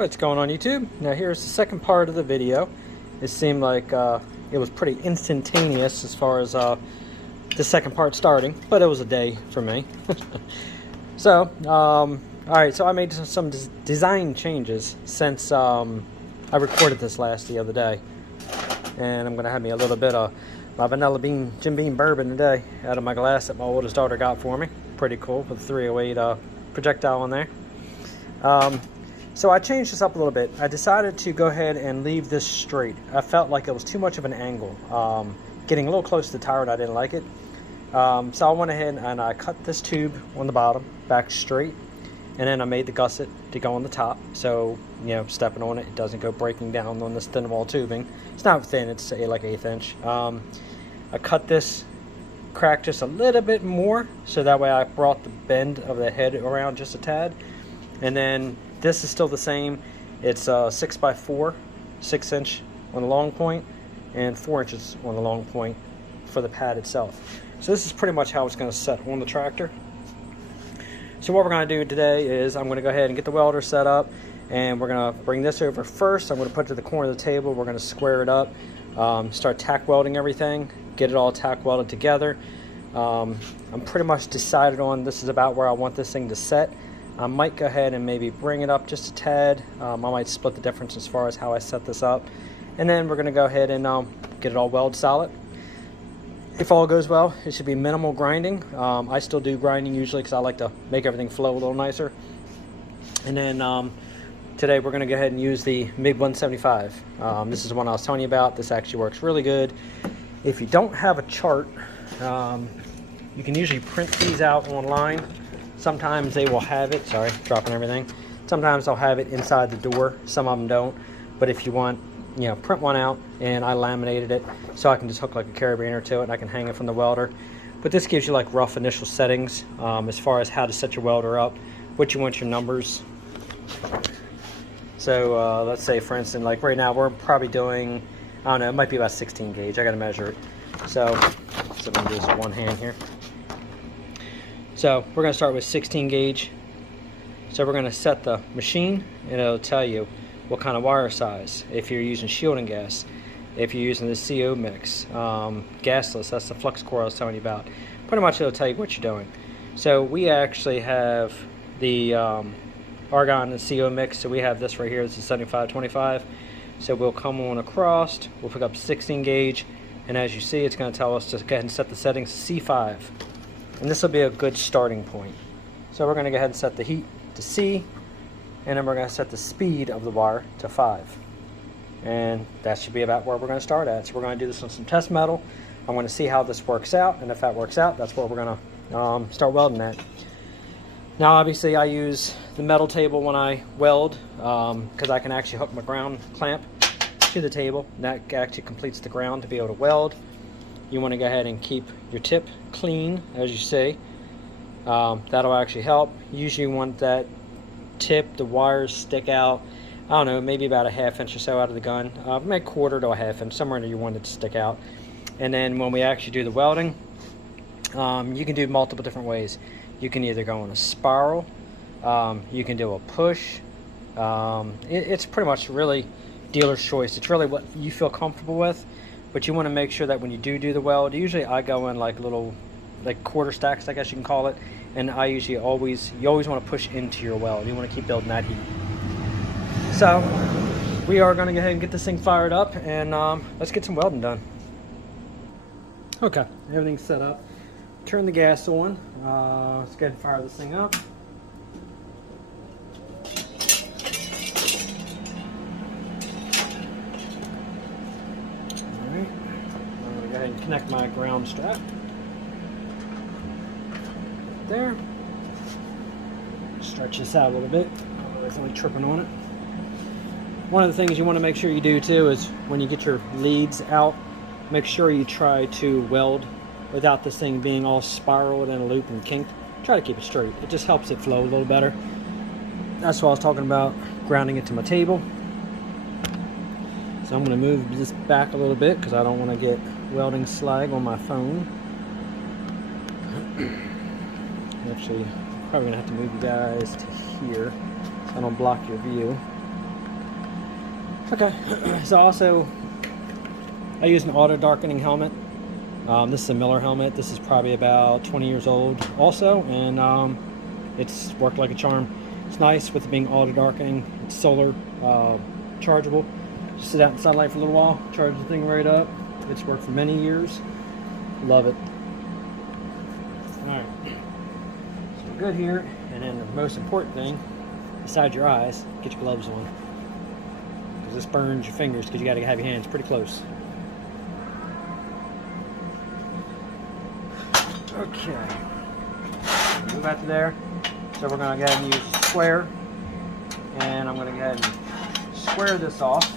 What's going on YouTube? Now here's the second part of the video. It seemed like it was pretty instantaneous as far as the second part starting, but it was a day for me. So, alright, so I made some design changes since I recorded this the other day. And I'm going to have me a little bit of my vanilla bean, Jim Beam bourbon today out of my glass that my oldest daughter got for me. Pretty cool with a 308 projectile on there. So I changed this up a little bit. I decided to go ahead and leave this straight. I felt like it was too much of an angle. Getting a little close to the tire and I didn't like it. So I went ahead and I cut this tube on the bottom back straight. And then I made the gusset to go on the top. So, you know, stepping on it, it doesn't go breaking down on this thin wall tubing. It's not thin, it's like 1/8 inch. I cut this crack just a little bit more. So that way I brought the bend of the head around just a tad. And then this is still the same. It's 6x4, 6 inch on the long point and 4 inches on the long point for the pad itself. So this is pretty much how it's going to set on the tractor. So what we're going to do today is I'm going to go ahead and get the welder set up, and we're going to bring this over first. I'm going to put it to the corner of the table. We're going to square it up, start tack welding everything, get it all tack welded together. I'm pretty much decided on this is about where I want this thing to set. I might go ahead and maybe bring it up just a tad. I might split the difference as far as how I set this up. And then we're going to go ahead and get it all weld solid. If all goes well, it should be minimal grinding. I still do grinding usually because I like to make everything flow a little nicer. And then today we're going to go ahead and use the MIG 175. This is the one I was telling you about. This actually works really good. If you don't have a chart, you can usually print these out online. Sometimes they will have it, sorry, dropping everything. Sometimes they'll have it inside the door. Some of them don't. But if you want, you know, print one out, and I laminated it so I can just hook like a carabiner to it and I can hang it from the welder. But this gives you like rough initial settings as far as how to set your welder up, what you want your numbers. So let's say for instance, like right now we're probably doing, I don't know, it might be about 16 gauge. I gotta measure it. So I'm gonna do this with one hand here. So we're going to start with 16 gauge. So we're going to set the machine and it'll tell you what kind of wire size. If you're using shielding gas, if you're using the CO mix, gasless, that's the flux core I was telling you about. Pretty much it'll tell you what you're doing. So we actually have the argon and CO mix. So we have this right here. This is 75-25. So we'll come on across, we'll pick up 16 gauge, and as you see it's going to tell us to go ahead and set the settings to C5. And this will be a good starting point. So we're going to go ahead and set the heat to C, and then we're going to set the speed of the wire to 5. And that should be about where we're going to start at. So we're going to do this on some test metal. I'm going to see how this works out, and if that works out, that's where we're going to start welding at. Now obviously I use the metal table when I weld because I can actually hook my ground clamp to the table. And that actually completes the ground to be able to weld. You want to go ahead and keep your tip clean, as you see. That'll actually help. Usually you want that tip, the wires stick out, I don't know, maybe about a 1/2 inch or so out of the gun. Maybe 1/4 to a 1/2 inch, somewhere in there you want it to stick out. And then when we actually do the welding, you can do multiple different ways. You can either go on a spiral, you can do a push. It's pretty much really dealer's choice. It's really what you feel comfortable with. But you want to make sure that when you do the weld, usually I go in like little, like quarter stacks, I guess you can call it. And I usually you always want to push into your weld. You want to keep building that heat. So we are going to go ahead and get this thing fired up, and let's get some welding done. Okay, everything's set up. Turn the gas on. Let's go ahead and fire this thing up. And connect my ground strap there. Stretch this out a little bit. Otherwise I'm only tripping on it. One of the things you want to make sure you do too is when you get your leads out, make sure you try to weld without this thing being all spiraled in a loop and kinked. Try to keep it straight. It just helps it flow a little better. That's what I was talking about, grounding it to my table. So I'm going to move this back a little bit because I don't want to get welding slag on my phone. Actually, probably going to have to move you guys to here so I don't block your view. Okay, so also I use an auto darkening helmet. This is a Miller helmet. This is probably about 20 years old also, and it's worked like a charm. It's nice with it being auto darkening. It's solar chargeable. Just sit out in sunlight for a little while, charge the thing right up. It's worked for many years. Love it. Alright, so we're good here. And then the most important thing, besides your eyes, get your gloves on. Because this burns your fingers because you got to have your hands pretty close. Okay, move out to there. So we're going to go ahead and use a square, and I'm going to go ahead and square this off.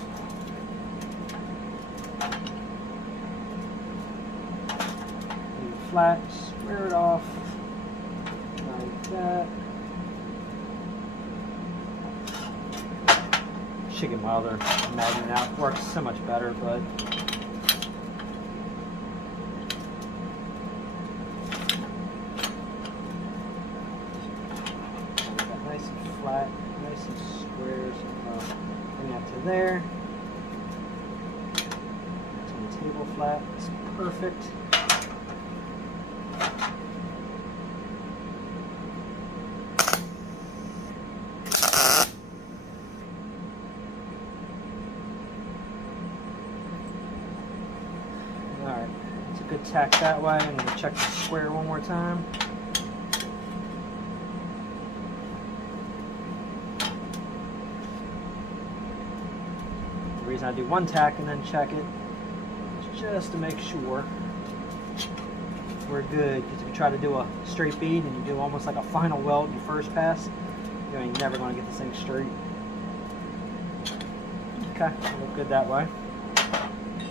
Leave it flat, square it off like that. Should get my other magnet out. It works so much better, but flat, nice and squares. Bring that to there. On the table flat. It's perfect. Alright, it's a good tack that way. I'm going to check the square one more time. The reason I do one tack and then check it is just to make sure we're good, because if you try to do a straight bead and you do almost like a final weld your first pass, you ain't never going to get this thing straight. Okay, look good that way.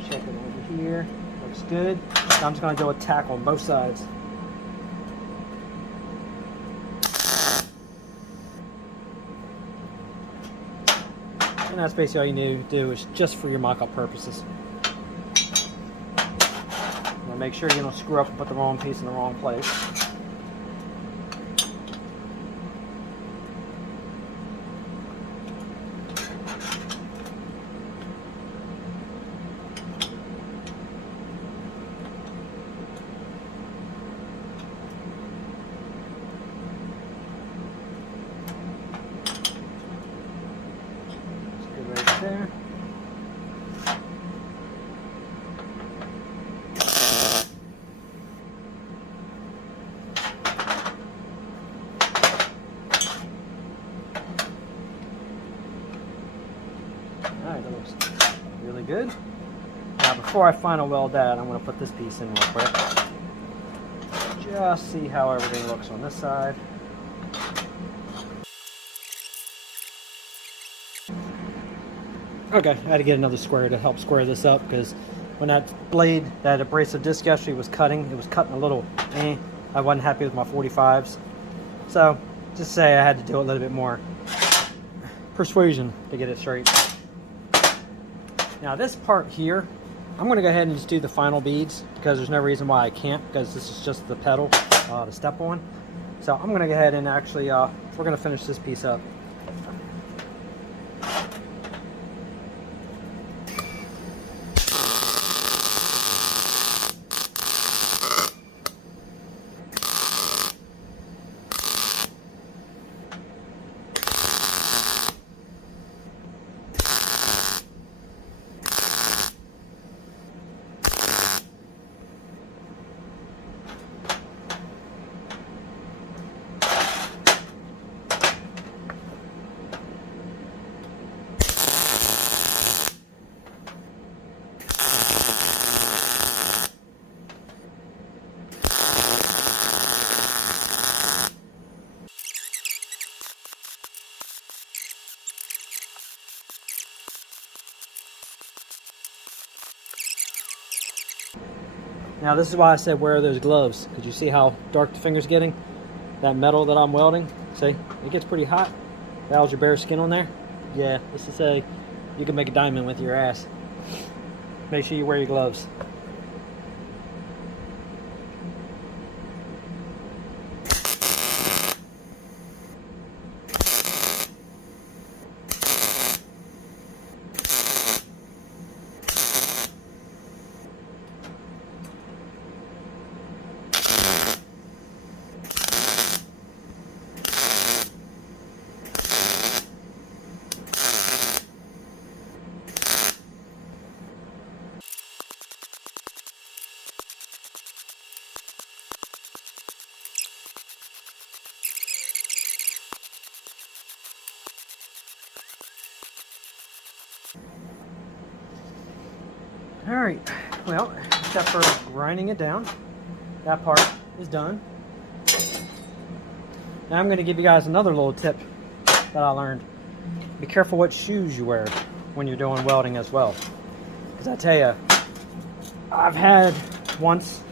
Check it over here, looks good. Now I'm just going to do a tack on both sides. And that's basically all you need to do, is just for your mock-up purposes. Now make sure you don't screw up and put the wrong piece in the wrong place. There. Alright, that looks really good. Now before I final weld that, I'm going to put this piece in real quick. Just see how everything looks on this side. Okay, I had to get another square to help square this up, because when that blade, that abrasive disc yesterday was cutting, it was cutting a little, I wasn't happy with my 45s. So, just say I had to do a little bit more persuasion to get it straight. Now this part here, I'm going to go ahead and just do the final beads, because there's no reason why I can't, because this is just the pedal to step on. So I'm going to go ahead and actually, we're going to finish this piece up. Now this is why I said wear those gloves, because you see how dark the finger's getting? That metal that I'm welding, see, it gets pretty hot. That was your bare skin on there. Yeah, let's just say you can make a diamond with your ass. Make sure you wear your gloves. Alright, well, except for grinding it down, that part is done. Now I'm going to give you guys another little tip that I learned. Be careful what shoes you wear when you're doing welding as well. Because I tell you, I've had once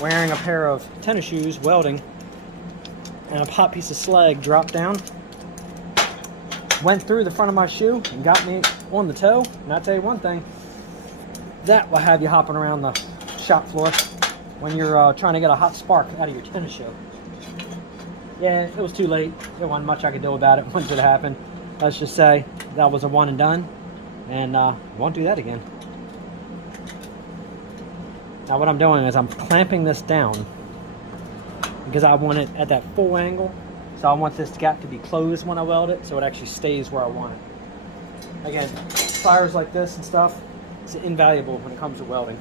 wearing a pair of tennis shoes welding, and a hot piece of slag dropped down, went through the front of my shoe and got me on the toe. And I'll tell you one thing, that will have you hopping around the shop floor when you're trying to get a hot spark out of your tennis shoe. Yeah, it was too late. There wasn't much I could do about it once it happened. Let's just say that was a one and done, and won't do that again. Now what I'm doing is I'm clamping this down because I want it at that full angle. So I want this gap to be closed when I weld it, so it actually stays where I want it. Again, pliers like this and stuff, it's invaluable when it comes to welding.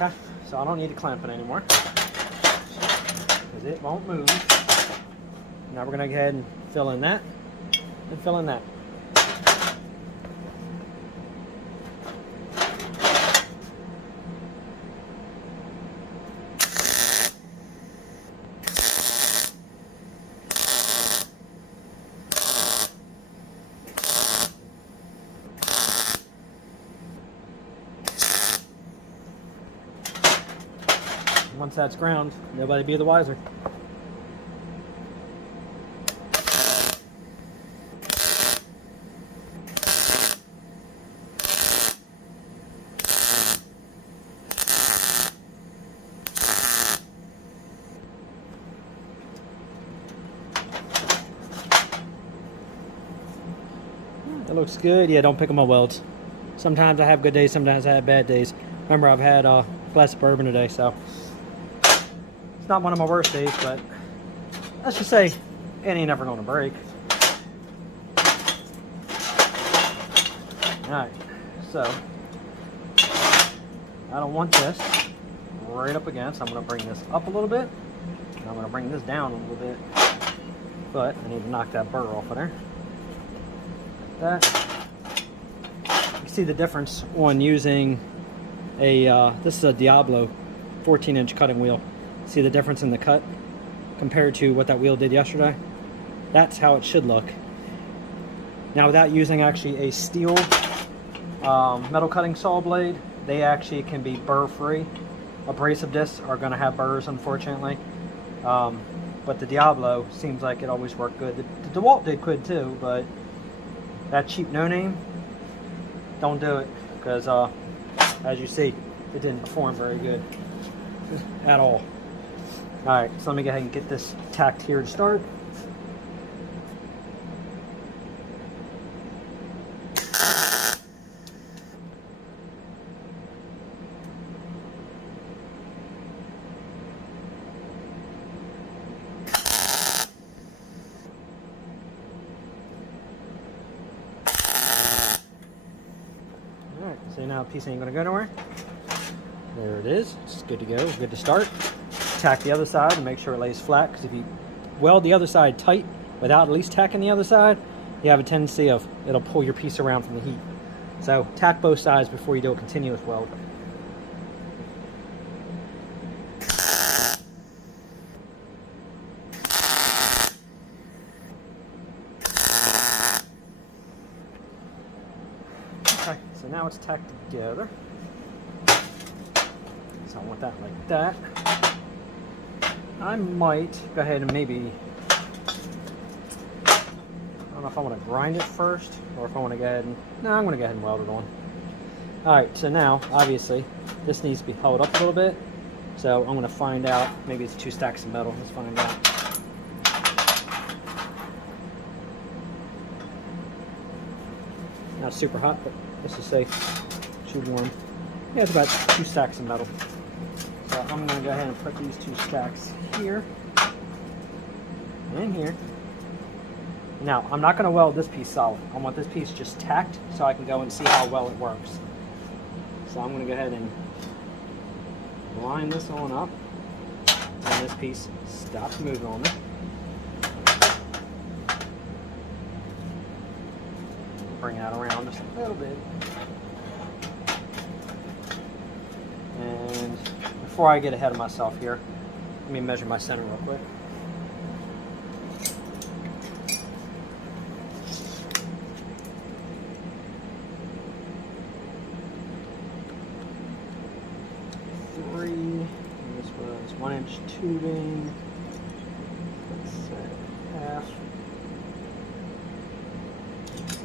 Okay, so I don't need to clamp it anymore because it won't move. Now we're going to go ahead and fill in that and fill in that. Once that's ground, nobody be the wiser. That looks good. Yeah, don't pick on my welds. Sometimes I have good days, sometimes I have bad days. Remember, I've had a glass of bourbon today, so it's not one of my worst days, but let's just say it ain't ever gonna break. Alright, so I don't want this right up against. I'm gonna bring this up a little bit, and I'm gonna bring this down a little bit, but I need to knock that burr off of there. That. You see the difference on using a this is a Diablo 14-inch cutting wheel. See the difference in the cut compared to what that wheel did yesterday? That's how it should look. Now, without using actually a steel metal cutting saw blade, they actually can be burr free. Abrasive discs are going to have burrs, unfortunately, but the Diablo seems like it always worked good. The DeWalt did good too, but that cheap no-name, don't do it, because as you see, it didn't perform very good at all. Alright, so let me go ahead and get this tacked here to start. Alright, so now the piece ain't going to go nowhere. There it is. It's good to go. Good to start. Tack the other side and make sure it lays flat, because if you weld the other side tight without at least tacking the other side, you have a tendency of it'll pull your piece around from the heat. So tack both sides before you do a continuous weld. Okay, so now it's tacked together. So I want that like that. I might go ahead and maybe, I don't know if I want to grind it first or if I want to go ahead and, no, I'm going to go ahead and weld it on. Alright, so now, obviously, this needs to be held up a little bit. So I'm going to find out, maybe it's 2 stacks of metal, let's find out. Not super hot, but let's just say, too warm. Yeah, it's about 2 stacks of metal. So I'm I'm going to go ahead and put these two stacks here and here. Now, I'm not going to weld this piece solid. I want this piece just tacked so I can go and see how well it works. So I'm going to go ahead and line this on up, and this piece stops moving on me. Bring that around just a little bit. And before I get ahead of myself here, let me measure my center real quick. This was 1 inch tubing. Let's say half.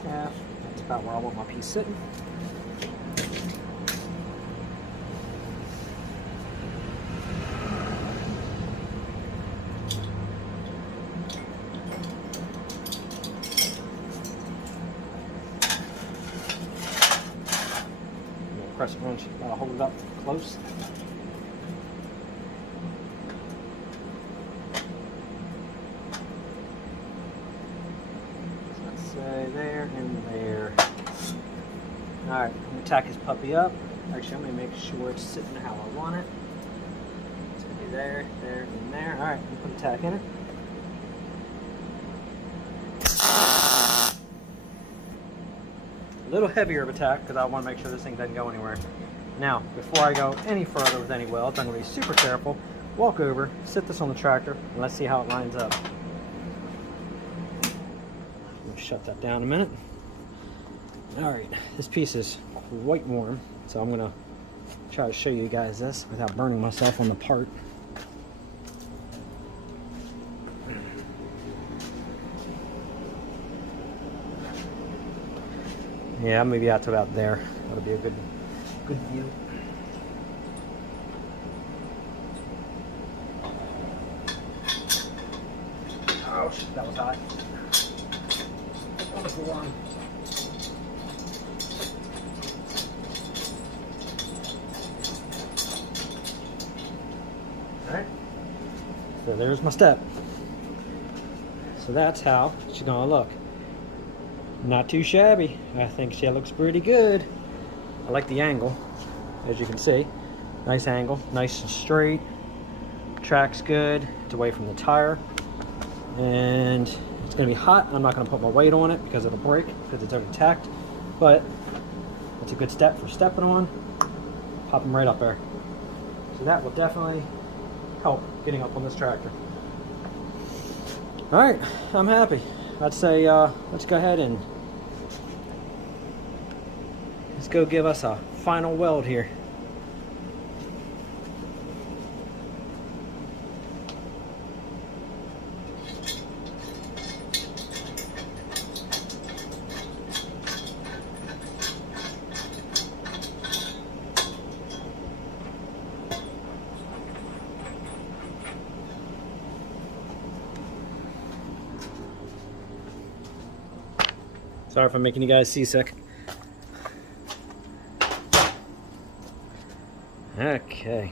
That's about where I want my piece sitting. Press wrench, gotta hold it up close. There and there. Alright, I'm going to tack this puppy up. Actually, I'm going to make sure it's sitting how I want it. It's going to be there, there, and there. Alright, I'm going to put a tack in it. A little heavier of a tack because I want to make sure this thing doesn't go anywhere. Now, before I go any further with any welds, I'm going to be super careful. Walk over, sit this on the tractor, and let's see how it lines up. Shut that down a minute. Alright, this piece is quite warm, so I'm going to try to show you guys this without burning myself on the part. Yeah, maybe out to about there. That'll be a good view. Ouch, that was hot. Alright, so there's my step. So that's how she's gonna look. Not too shabby. I think she looks pretty good. I like the angle, as you can see. Nice angle, nice and straight. Track's good. It's away from the tire. And it's going to be hot. I'm not going to put my weight on it because it'll break because it's already tacked. But it's a good step for stepping on. Pop them right up there. So that will definitely help getting up on this tractor. Alright, I'm happy. I'd say let's go ahead and let's go give us a final weld here. Sorry if I'm making you guys seasick. Okay.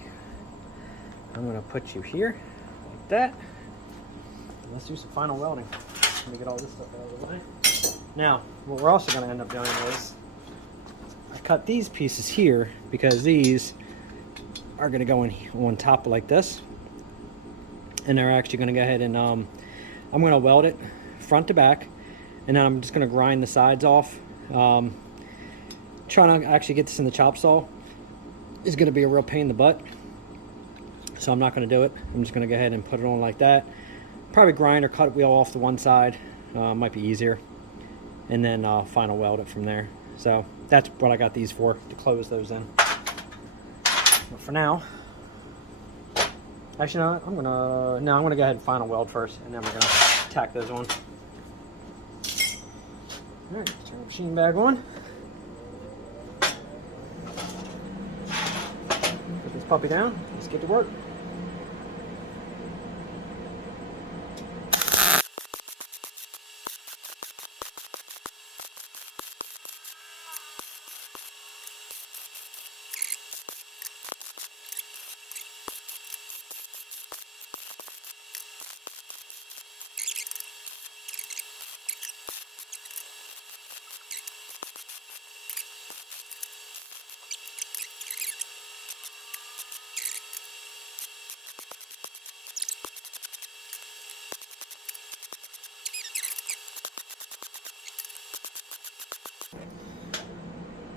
I'm going to put you here, like that. Let's do some final welding. Let me get all this stuff out of the way. Now, what we're also going to end up doing is, I cut these pieces here because these are going to go in on top like this. And they're actually going to go ahead and, I'm going to weld it front to back. And then I'm just going to grind the sides off. Trying to actually get this in the chop saw is going to be a real pain in the butt. So I'm not going to do it. I'm just going to go ahead and put it on like that. Probably grind or cut wheel off the one side. Might be easier. And then final weld it from there. So that's what I got these for, to close those in. But for now, actually no, I'm gonna go ahead and final weld first, and then we're gonna tack those on. Alright, turn the machine back on. Put this puppy down. Let's get to work.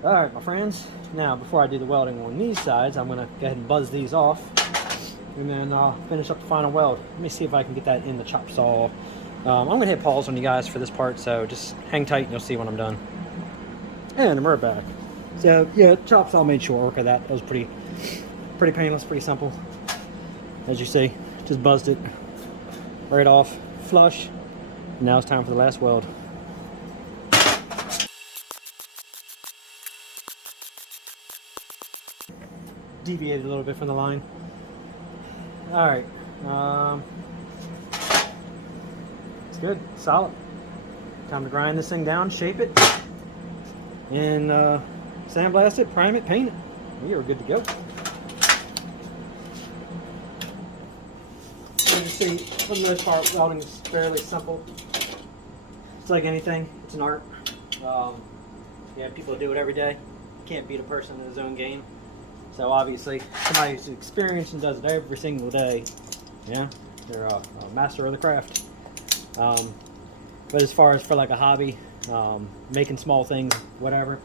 Alright, my friends, now before I do the welding on these sides, I'm going to go ahead and buzz these off and then finish up the final weld. Let me see if I can get that in the chop saw. I'm going to hit pause on you guys for this part, so just hang tight and you'll see when I'm done. And we're back. So yeah, chop saw made short work of that. That was pretty painless, pretty simple. As you see, just buzzed it right off, flush. And now it's time for the last weld. Deviated a little bit from the line. All right, it's good, solid. Time to grind this thing down, shape it, and sandblast it, prime it, paint it. We are good to go. As you see, for the most part, welding is fairly simple. It's like anything, it's an art. Yeah, people do it every day. Can't beat a person in his own game. So obviously, somebody who's experienced and does it every single day, yeah, they're a master of the craft. But as far as for like a hobby, making small things, whatever,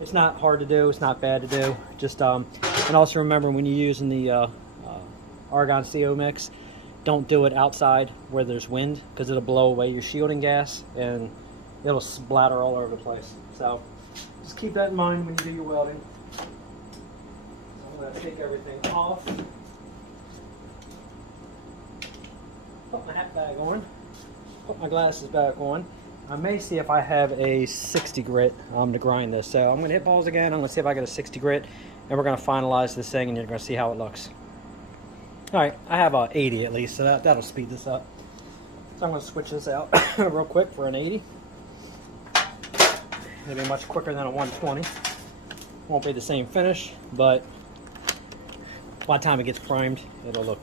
it's not hard to do. It's not bad to do. Just and also remember when you're using the argon CO mix, don't do it outside where there's wind because it'll blow away your shielding gas and it'll splatter all over the place. So just keep that in mind when you do your welding. I'm going to take everything off, put my hat bag on, put my glasses back on. I may see if I have a 60 grit to grind this. So I'm going to hit pause again. I'm going to see if I get a 60 grit, and we're going to finalize this thing, and you're going to see how it looks. All right, I have a 80 at least, so that'll speed this up. So I'm going to switch this out real quick for an 80. It'll be much quicker than a 120. Won't be the same finish, but by the time it gets primed, it'll look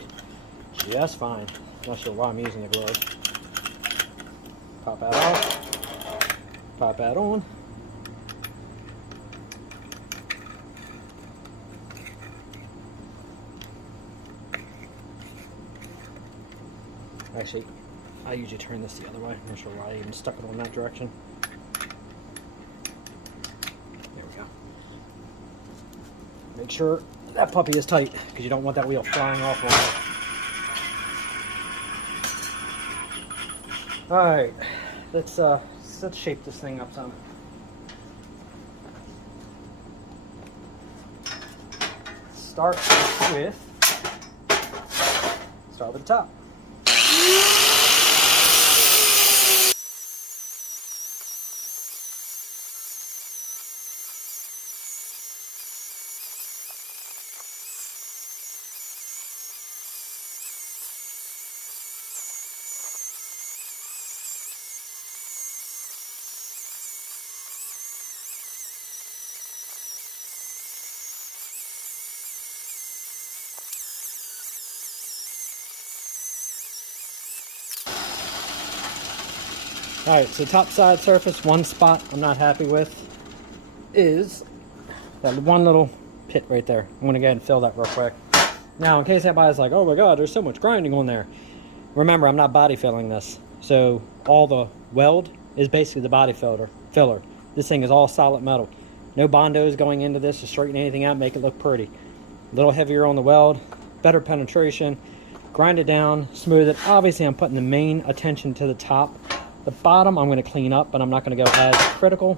just fine. Not sure why I'm using the glove. Pop that off. Pop that on. Actually, I usually turn this the other way. I'm not sure why I even stuck it on that direction. There we go. Make sure that puppy is tight because you don't want that wheel flying off on you. Alright, let's shape this thing up some. Start with the top. Alright, so top side surface, one spot I'm not happy with is that one little pit right there. I'm going to go ahead and fill that real quick. Now, in case anybody's like, oh my god, there's so much grinding on there. Remember, I'm not body filling this. So all the weld is basically the body filler. This thing is all solid metal. No Bondos going into this to straighten anything out, make it look pretty. A little heavier on the weld, better penetration. Grind it down, smooth it. Obviously, I'm putting the main attention to the top. The bottom I'm going to clean up, but I'm not going to go as critical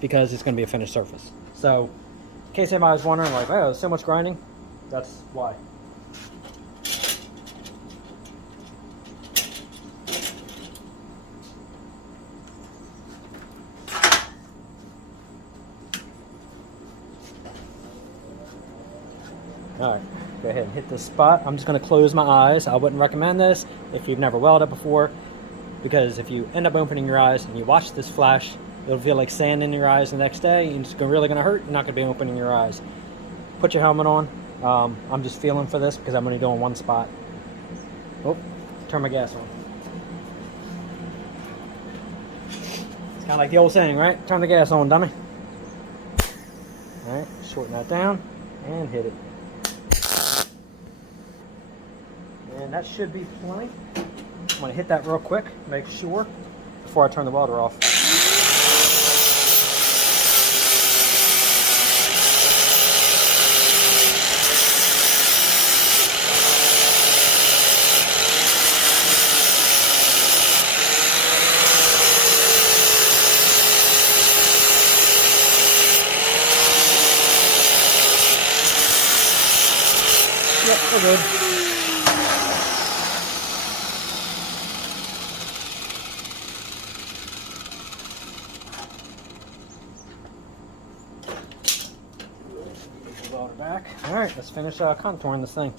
because it's going to be a finished surface. So in case anybody's wondering, like, oh, there's so much grinding, that's why. Alright, go ahead and hit this spot. I'm just going to close my eyes. I wouldn't recommend this if you've never welded before, because if you end up opening your eyes and you watch this flash, it'll feel like sand in your eyes the next day, and it's really going to hurt. You're not going to be opening your eyes. Put your helmet on. I'm just feeling for this because I'm only doing one spot. Oh, turn my gas on. It's kind of like the old saying, right? Turn the gas on, dummy. Alright, shorten that down and hit it. And that should be plenty. I'm going to hit that real quick, make sure, before I turn the welder off. we're good. Weld it back. All right, let's finish contouring this thing.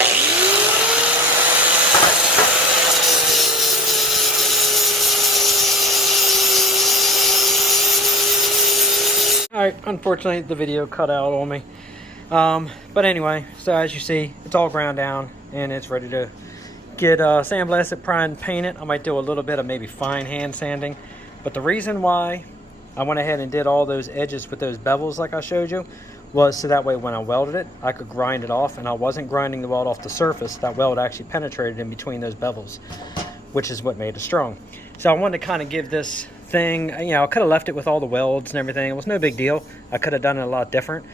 Alright, unfortunately the video cut out on me. But anyway, so as you see, it's all ground down and it's ready to get sandblasted, primed, painted. I might do a little bit of maybe fine hand sanding. But the reason why I went ahead and did all those edges with those bevels like I showed you was so that way when I welded it, I could grind it off, and I wasn't grinding the weld off the surface. That weld actually penetrated in between those bevels, which is what made it strong. So I wanted to kind of give this thing, you know, I could have left it with all the welds and everything. It was no big deal. I could have done it a lot different,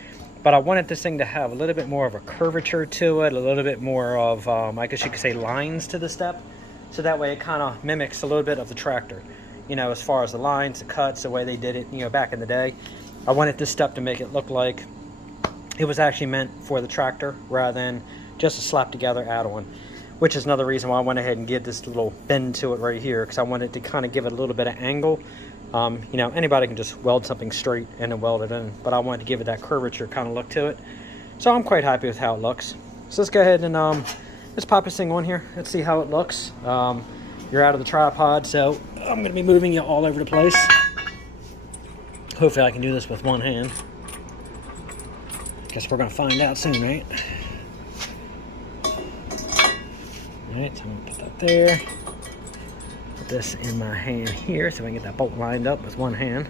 but I wanted this thing to have a little bit more of a curvature to it, a little bit more of, I guess you could say, lines to the step. So that way it kind of mimics a little bit of the tractor, you know, as far as the lines, the cuts, the way they did it, you know, back in the day. I wanted this step to make it look like it was actually meant for the tractor rather than just a slap together add-on, which is another reason why I went ahead and give this little bend to it right here, because I wanted to kind of give it a little bit of angle. You know, anybody can just weld something straight and then weld it in, but I wanted to give it that curvature kind of look to it. So I'm quite happy with how it looks. So let's go ahead and let's pop this thing on here. Let's see how it looks. You're out of the tripod, so I'm going to be moving you all over the place. Hopefully I can do this with one hand. Guess we're going to find out soon, right? Alright, so I'm going to put that there. Put this in my hand here so I can get that bolt lined up with one hand.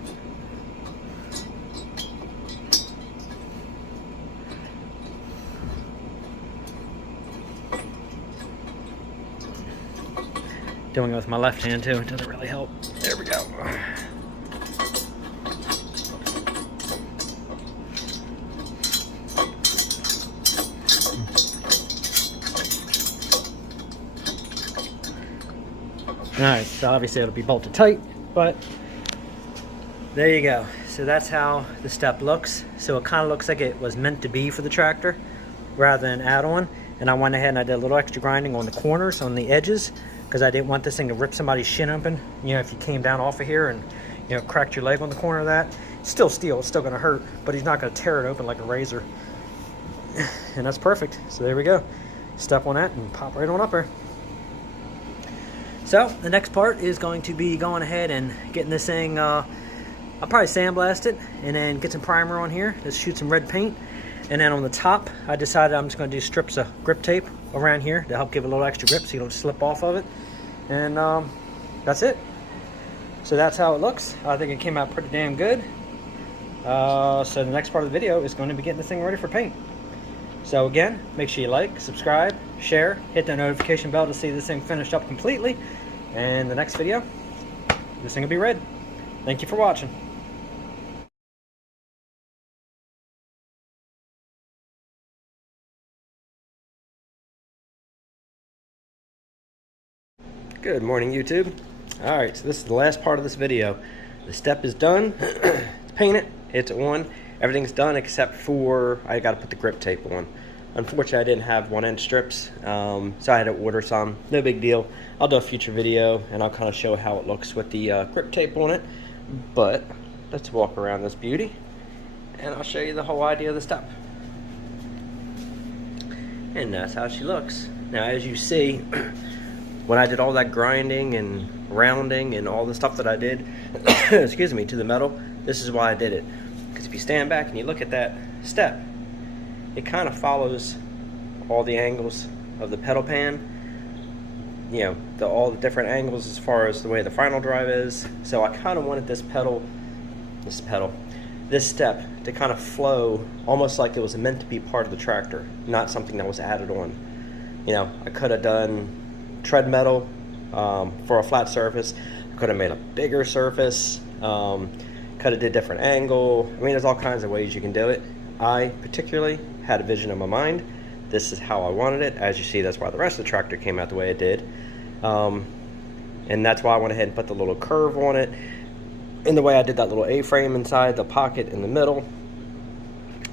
Doing it with my left hand too, it doesn't really help. There we go. Alright, so obviously it'll be bolted tight, but there you go. So that's how the step looks. So it kind of looks like it was meant to be for the tractor rather than add-on. And I went ahead and I did a little extra grinding on the corners, on the edges, because I didn't want this thing to rip somebody's shin open. You know, if you came down off of here and, you know, cracked your leg on the corner of that, it's still steel, it's still going to hurt, but he's not going to tear it open like a razor. And that's perfect. So there we go. Step on that and pop right on up there. So the next part is going to be going ahead and getting this thing, I'll probably sandblast it and then get some primer on here. Let's shoot some red paint. And then on the top, I decided I'm just going to do strips of grip tape around here to help give it a little extra grip so you don't slip off of it. And that's it. So that's how it looks. I think it came out pretty damn good. So the next part of the video is going to be getting this thing ready for paint. So again, make sure you like, subscribe, share, hit that notification bell to see this thing finished up completely. And the next video, this thing will be red. Thank you for watching. Good morning, YouTube. Alright, so this is the last part of this video. The step is done. It's painted. It's on. Everything's done except for I got to put the grip tape on. Unfortunately, I didn't have 1-inch strips, so I had to order some. No big deal. I'll do a future video, and I'll kind of show how it looks with the grip tape on it. But let's walk around this beauty, and I'll show you the whole idea of the step. And that's how she looks. Now, as you see, when I did all that grinding and rounding and all the stuff that I did, excuse me, to the metal, this is why I did it. Because if you stand back and you look at that step, it kind of follows all the angles of the pedal pan. You know, all the different angles as far as the way the final drive is. So I kind of wanted this step to kind of flow almost like it was meant to be part of the tractor, not something that was added on. You know, I could have done tread metal for a flat surface. I could have made a bigger surface. Could have did different angle. I mean, there's all kinds of ways you can do it. I particularly had a vision in my mind. This is how I wanted it. As you see, that's why the rest of the tractor came out the way it did. And that's why I went ahead and put the little curve on it. And the way I did that little A-frame inside, the pocket in the middle,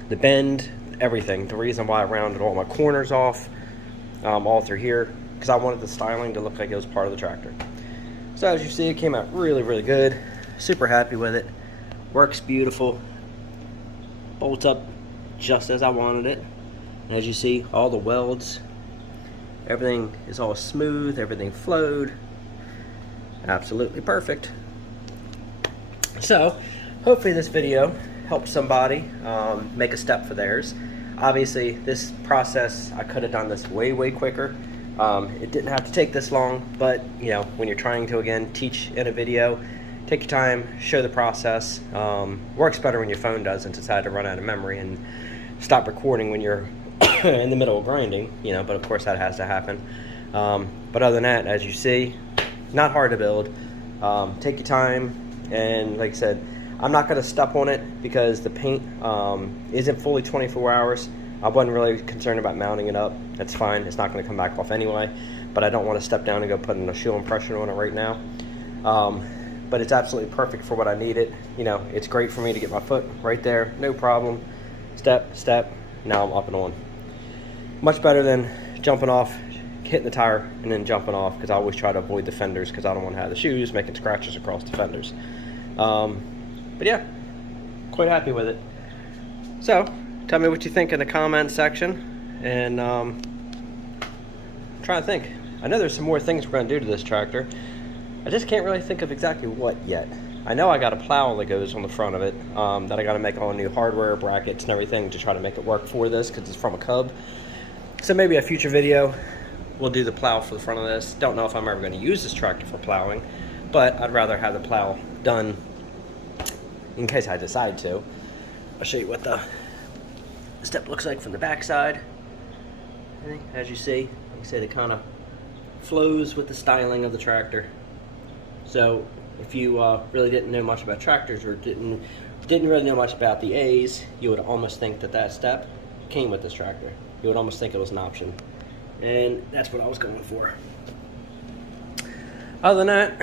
the bend, everything. The reason why I rounded all my corners off all through here because I wanted the styling to look like it was part of the tractor. So as you see, it came out really, really good. Super happy with it. Works beautiful. Bolts up just as I wanted it. And as you see, all the welds, everything is all smooth, everything flowed. Absolutely perfect. So hopefully this video helps somebody make a step for theirs. Obviously this process, I could have done this way, way quicker. It didn't have to take this long, but you know, when you're trying to, again, teach in a video, take your time, show the process. Works better when your phone doesn't decide to run out of memory and stop recording when you're in the middle of grinding, you know, but of course that has to happen. But other than that, as you see, not hard to build. Take your time, and like I said, I'm not going to step on it because the paint isn't fully 24 hours. I wasn't really concerned about mounting it up. That's fine. It's not going to come back off anyway. But I don't want to step down and go put a shoe impression on it right now. But it's absolutely perfect for what I need it. You know, it's great for me to get my foot right there. No problem. Step, step. Now I'm up and on. Much better than jumping off, hitting the tire, and then jumping off, because I always try to avoid the fenders because I don't want to have the shoes making scratches across the fenders. But yeah, quite happy with it. So tell me what you think in the comment section, and I'm trying to think. I know there's some more things we're going to do to this tractor. I just can't really think of exactly what yet. I know I got a plow that goes on the front of it that I got to make all new hardware, brackets, and everything to try to make it work for this because it's from a Cub. So maybe a future video we'll do the plow for the front of this. Don't know if I'm ever going to use this tractor for plowing, but I'd rather have the plow done in case I decide to. I'll show you what the step looks like from the back side. As you see, like I said, it kind of flows with the styling of the tractor. So if you really didn't know much about tractors, or didn't really know much about the A's, you would almost think that that step came with this tractor. You would almost think it was an option, and that's what I was going for. Other than that,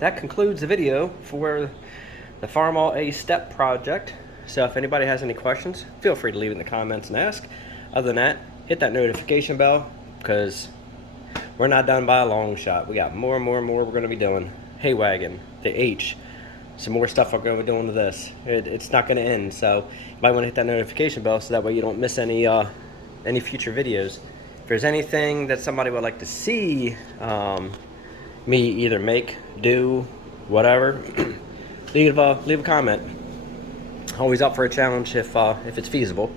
that concludes the video for the Farmall A step project. So if anybody has any questions, feel free to leave it in the comments and ask. Other than that, hit that notification bell, because we're not done by a long shot. We got more and more and more we're going to be doing. Hay wagon, the H, some more stuff I'm going to be doing to this. It's not going to end, so you might want to hit that notification bell so that way you don't miss any future videos. If there's anything that somebody would like to see me either make, do, whatever, leave a comment. Always up for a challenge if it's feasible.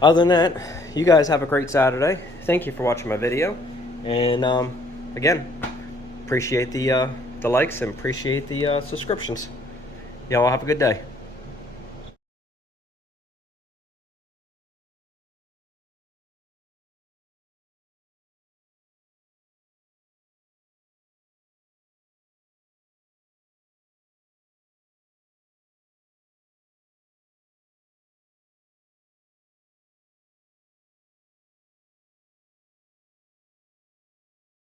Other than that, you guys have a great Saturday. Thank you for watching my video, and again, appreciate the likes and appreciate the subscriptions. Y'all have a good day.